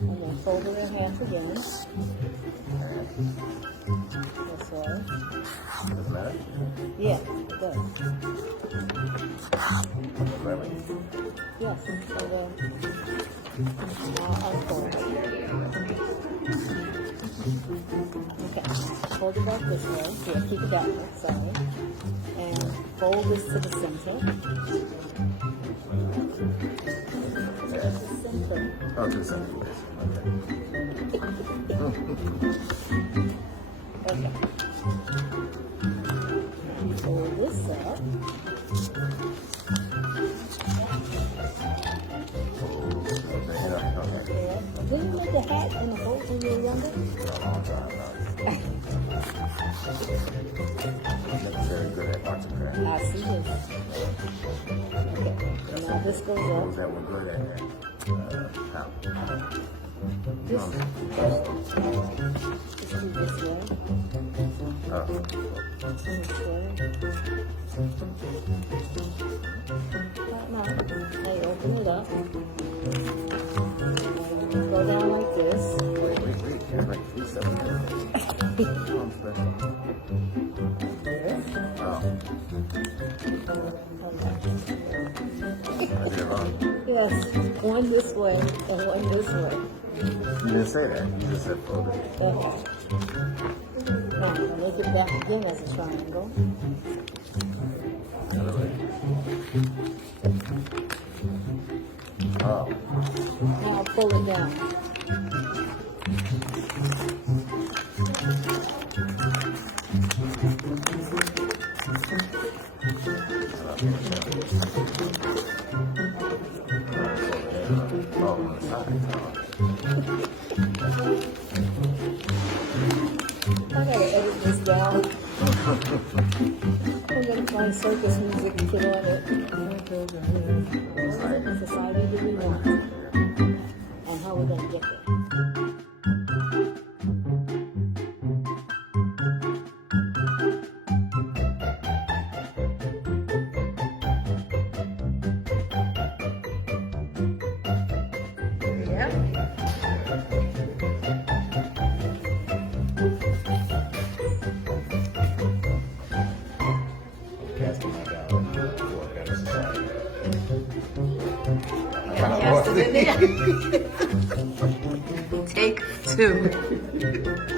And then fold it in half again. This way. Does that? Yeah, it does. Really? Yes, so then now unfold it. Okay, fold it back this way. Here, keep it backwards, sorry. And fold this to the center. To the center. Oh, to the center. Okay. And fold this up. Yeah. Didn't you make a hat and a boat when you were younger? That's very good at arts and crafts. I see this. Okay. And now this goes Those up. that were good at that. How? Just do this way. And this way. Right now, now you open it up. Go down like this. Wait. There's like 3 separate things. Oh. I did it wrong. Yes, one this way and one this way. You didn't say that. You just said fold it. Okay. Now, make it back again as a triangle. The other way. Oh. Now pull it down. Oh, on the side. I gotta edit this down. We're gonna find circus music and put on it. What type of society do we want? And how we're gonna get there. Yeah. Casting my ballot for a better society. Cast it in there. Take 2.